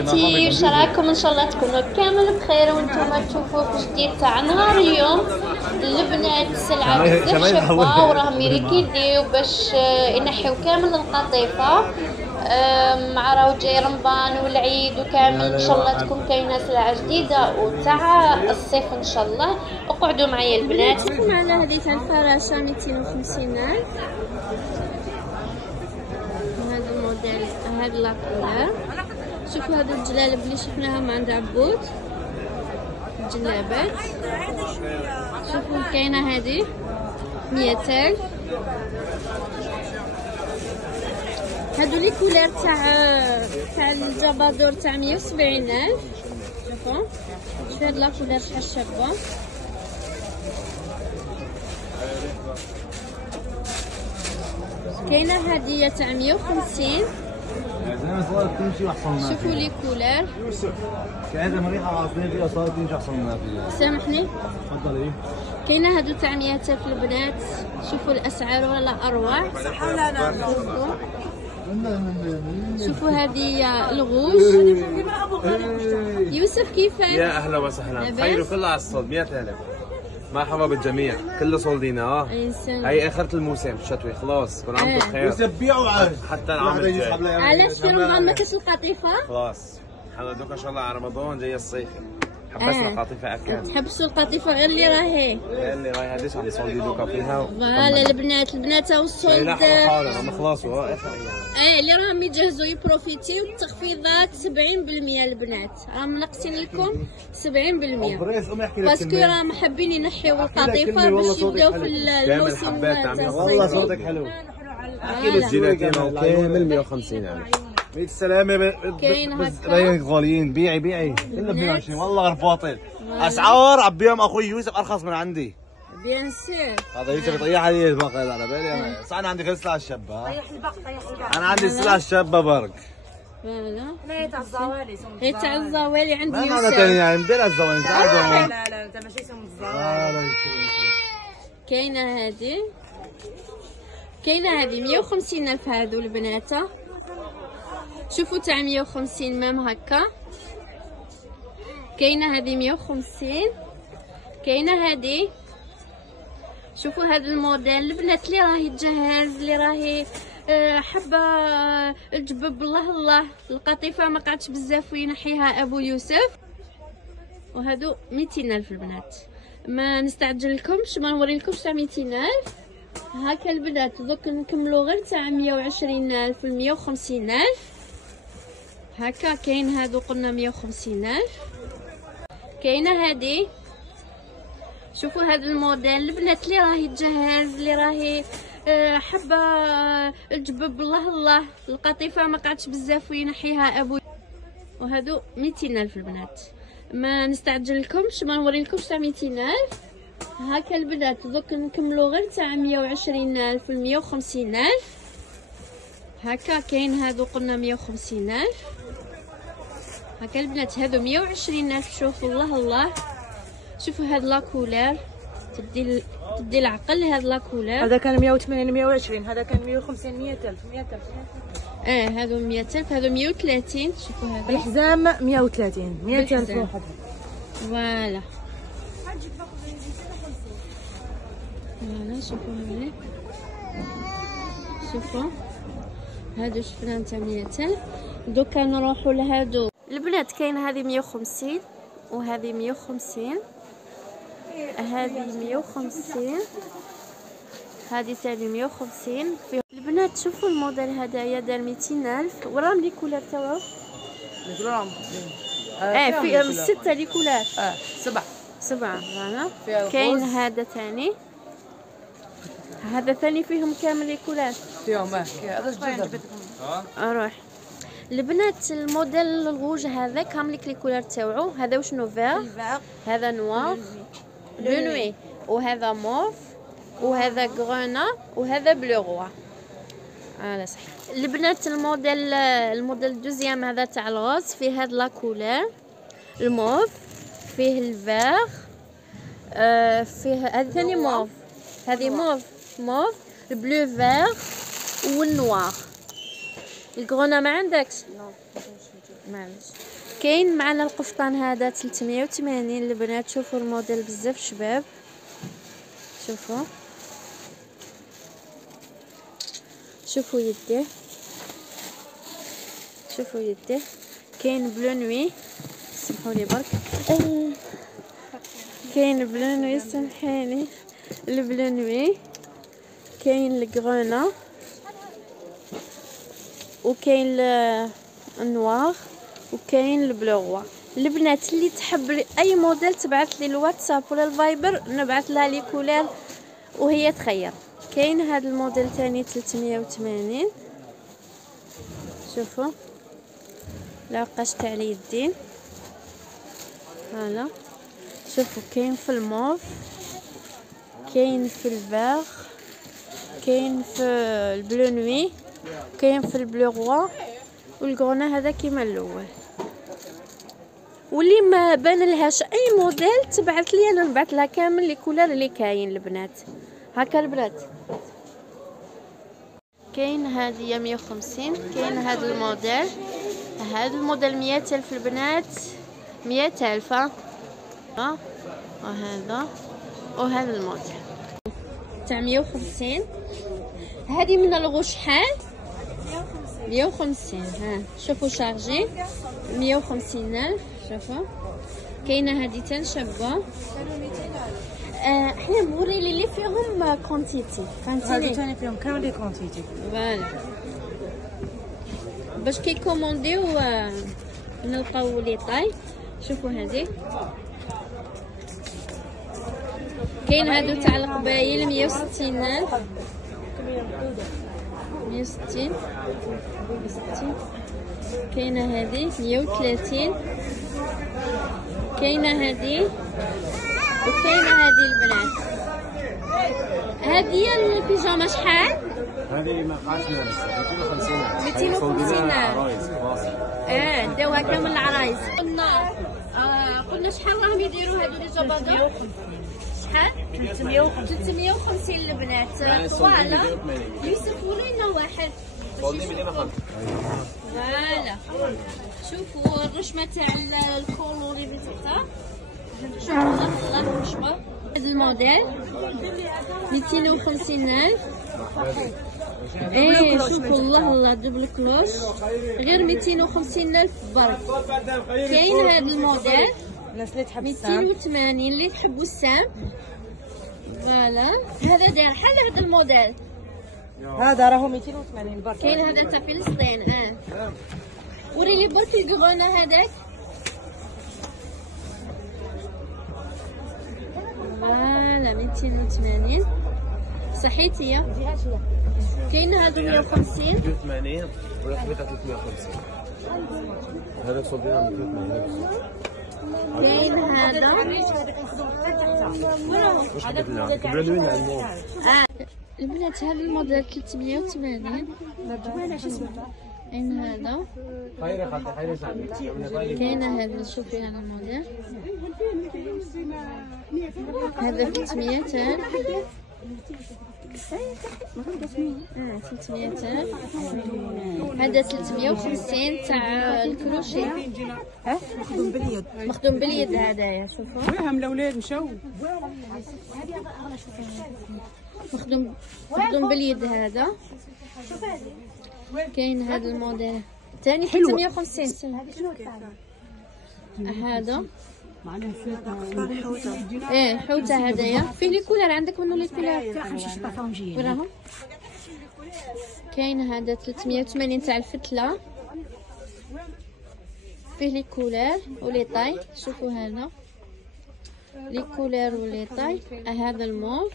بناتي، واش راكم؟ ان شاء الله تكونوا كامل بخير وانتم تشوفوا في جديد تاع نهار اليوم. البنات سلعه بزاف شابه وراهم يريكيديو باش ينحيو كامل القطيفه. مع راهو جاي رمضان والعيد وكامل، ان شاء الله تكون كاينه سلعه جديده وتاع الصيف ان شاء الله. اقعدوا معايا البنات. معنا هذه تاع الفراشه 250,000. هذا الموديل، هذا لاكولار. شوفوا هذا الجلالب اللي شفناهم عند عبود، الجلابات. شوفوا كاينه هذه 100,000. هادو لي كولير تاع الجبادور تاع 170,000. شوفوا شوف هاد لاكولير شحال شابه. كاينه هديه تاع 150. شوفوا لي كولير. هذا مريحه عاصمه فيها صارت تمشي احسن منها فيها. سامحني. تفضلي. كاينه هادو تاع 100,000 البنات. شوفوا الاسعار ولا اروع. شوفوا هذه الغوش. يوسف كيفك؟ يا اهلا وسهلا، خير كله على الصوت. 100,000. مرحبا بالجميع، كله صولدينا. هي اخرة الموسم الشتوي، خلاص كل عام وانتم بخير. يسبيعوا حتى العام الجاي. علاش في رمضان ما كاش القطيفه؟ خلاص احنا دوك ان شاء الله على رمضان جاي الصيفي. حبسنا قطيفه اكاد. تحبسوا القطيفه غير اللي راهي. غير اللي راهي هذيش عم نصولدي دوكا فيها. فوالا البنات هاو الصولد. لا حاولوا خلاصوا اخر ايام. اللي راهم يجهزوا يبروفيتيو التخفيضات 70% البنات، راهم منقصين لكم 70%. باسكو راهم حابين ينحيو القطيفه باش يبداو في الموسم تاع والله صوتك حلو. الجيلاتي كامل 150,000. بيت السلامة. كاين هكا رايك غاليين. بيعي كله 120 والله غير باطل. اسعار عبيهم اخوي يوسف ارخص من عندي. بيان سير. هذا يوسف يطيح علي الباقي على بالي انا. صح انا عندي غير سلعة الشابة. طيح الباق. انا عندي السلعة الشابة برك. فوالا. هي تاع الزوالي. هي تاع الزوالي عندي يوسف. ما ثاني يعني ندير الزوالي. لا انت ماشي اسم الزوالي. كاينه هذه 150,000 هادو البنات. شوفوا تاع 150 مام هكا. كاينه هذه 150. كاينه هذه. شوفوا هذا الموديل البنات اللي راهي تجهز، اللي راهي حبه الجبب. الله القطيفه ما قعدش بزاف وينحيها ابو يوسف. وهادو 200,000 البنات. ما نستعجل لكمش، ما نوري لكمش تاع 200,000 هكا البنات. دوك نكملوا غير تاع 120,000 و 150,000 هكا. كاين هادو قلنا 150,000. كاينه هذه. شوفوا هذا الموديل البنات اللي راهي تجهز، اللي راهي حبه الجبب. الله القطيفه ما قعدش بزاف وينحيها ابو. وهادو 200,000 البنات. ما نستعجل لكمش، ما نوري لكمش تاع 200,000 هكا البنات. دوك نكملوا غير تاع 120,000 و 150,000 هكا. كاين هادو قلنا 150,000 هكا البنات. هادو 120,000. شوفوا الله. شوفوا هاد لاكولار تدي العقل. هاد لاكولار هذا كان 180 120. هذا كان 150 100,000 هادو 100,000. هادو 130. شوفوا هذا الحزام 130 100,000 واحد. فوالا. شوفوا هذا. شوفوا هادو شفنا نتاع 100,000. دوكا نروحوا لهادو البنات. كاين هذه 150 وهذه 150. هذه 150. هذه ثاني 150 في البنات. شوفوا الموديل هذايا دار 200,000. وراهم لي كولار تاعو. في 6 لي كولار. 7 فوالا. كاين هذا ثاني. هذا ثاني فيهم كامل لي كولار فيهم. هذا اروح البنات. الموديل الغوج هذا كامل لي كولار تاوعو. هذا وشنو فيغ، هذا نوار لو نوي، وهذا موف، وهذا غرونا، وهذا بلو غوا. صح البنات. الموديل دوزيام هذا تاع الغوز فيه هاد لا كولور الموف، فيه الفيغ، فيه هذا ثاني موف، هذه موف البلو فيغ والنوار. الكغونا ما عندكش؟ معليش. كاين معنا القفطان هذا 380 البنات. شوفوا الموديل بزاف شباب، شوفوا شوفوا يديه، شوفوا يديه. كاين بلو نوي، سمحوا لي برك. كاين بلو نوي، سامحيني، البلو نوي. كاين الكغونا وكاين النوار وكاين البلو غوا. البنات اللي تحب اي موديل تبعث لي الواتساب ولا الفايبر، نبعث لها لي كولير وهي تخير. كاين هذا الموديل ثاني 380. شوفوا العقاش تاع اليدين هلا. شوفوا كاين في الموف، كاين في الفيغ، كاين في البلو نوي، كاين في البلو غوا، والكغنا هذا كيما الاول. واللي ما بان لهاش اي موديل تبعث لي، انا نبعث لها كامل لي كولر اللي كاين البنات. هكا البنات. كاين هذه 150. كاين هذا الموديل، هذا الموديل 100,000 البنات، 100,000. وهذا وهذا الموديل تاع 150. هذه من الغو شحال؟ 150. ها شوفوا شارجي 150,000. شوفوا كاينه هذه تنشبه. حنا موري اللي فيهم كونتيتي، فهمتيني؟ هادو ثاني فيهم كامل لي كونتيتي. فوالا باش كيكومونديو نلقاو لي طاي. شوفوا هذه. كاين هادو تاع القبايل 160,000. 160. كاينه هذه 130. كاينه هذه وكاينه هذه البنات. هذه البيجامه شحال؟ هذه ما بقاش 250. 250. داوها كامل العرايس. قلنا شحال راهم يديروا هادو لي زباطه؟ شحال؟ 350 البنات. فوالا يوسفوا لنا واحد. فوالا شوفوا الرشمه تاع الكولوري بتاعها. شوفوا الله الرشمه. هذا الموديل 250,000. ايه شوفوا الله دبل كلوش غير 250,000 برك. كاين هذا الموديل الناس اللي تحب السام 280 اللي تحبوا السام. فوالا هذا داير بحال هذا الموديل. هذا راهو 280 برك. كاين هذا تاع فلسطين. وري لي برك الكغونا هذاك. فوالا 280 صحيتي. كاين هذا 150. 280 ولا حبيتها 350. هذا صوبينا 280. كاين هذا البنات. هذا الموديل 380. كاين هذا. كاين هذا. شوفي هذا الموديل هذا 300,000. 300,000. هذا 350 تاع الكروشي. مخدوم باليد. مخدوم باليد هذايا. شوفوا فهم الاولاد مشاو مخدوم باليد هذا. كاين هذا الموديل ثاني 350. هذا ايه حوته هذايا. فيه لي كولر عندك منو لي كولر؟ وراهم. كاين هذا 380 تاع الفتله، فيه لي كولر ولي طاي. شوفوا هذا لي كولر ولي طاي. هذا الموف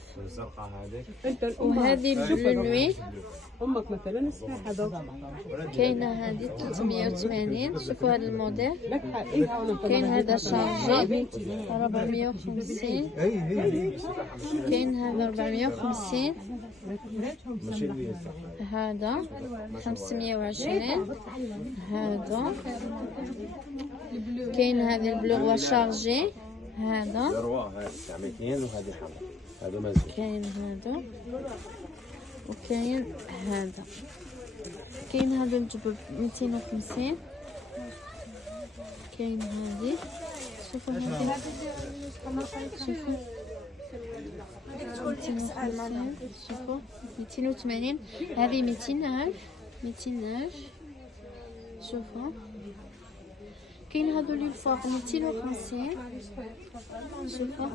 وهذه البلو نوي. امك مثلا اسمها هذا. كاينه هذه 380. شوفوا هذا الموديل. كاين هذا شارجي 450. كاين هذا 450. هذا 520. هذا كاين هذا البلو شارجي. هذا كاين هذا وكاين هذا. كاين هذا الجبب 250. كاين هذه، شوفوا هذه، شوفوا 250، شوفوا 280، هذه 200,000 200,000. شوفوا كاين هذولي الفوق 250. شوفوا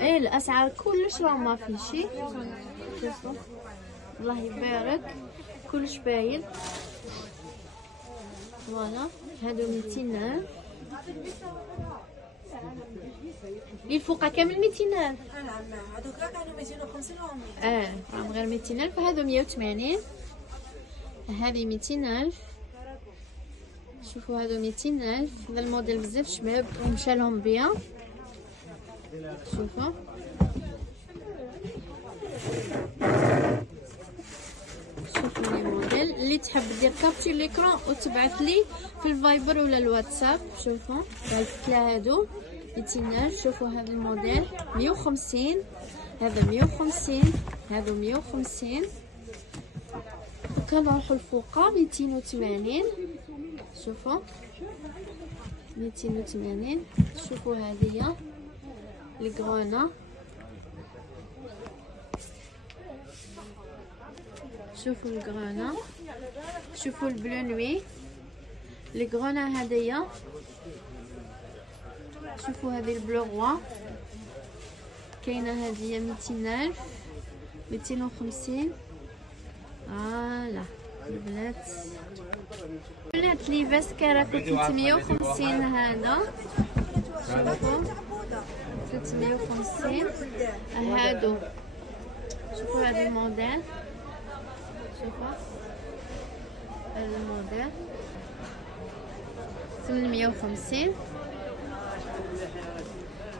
ايه الاسعار كلش راه ما في شي. شوفوا الله يبارك كلش باين. فوالا هادو 200,000 لي الفوق كامل 200,000. هذوك كانوا 250 و 100. راهم غير 200,000. هادو 180. هذه 200,000. شوفوا هادو 200,000. هذا الموديل بزاف شباب ومشالهم بيان. شوفوا شوفوا لي موديل اللي تحب دير كابتشي ليكرون وتبعث لي في الفايبر ولا الواتساب. شوفوا بعثت لها هادو 200,000. شوفوا هذا الموديل 150. هذا 150. هادو 150. كنروحوا الفوقه 280. شوفوا 280. شوفوا هذه لي غرونا. شوفوا الغرونا. شوفوا البلو نوي لي غرونا هذيا. شوفوا هذه البلو غوا كاينه هذه 200,000 250. فوالا البنات لي فاسكارا 350. هذا شوفوا 350. هادو شوفوا هذا الموديل. شوفوا هذا الموديل 850.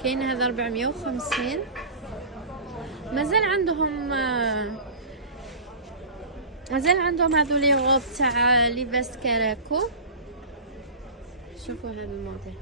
كاين هذا 450. مازال عندهم هذو لي غوب تاع ليفاس كاراكو. شوفوا هذا الموديل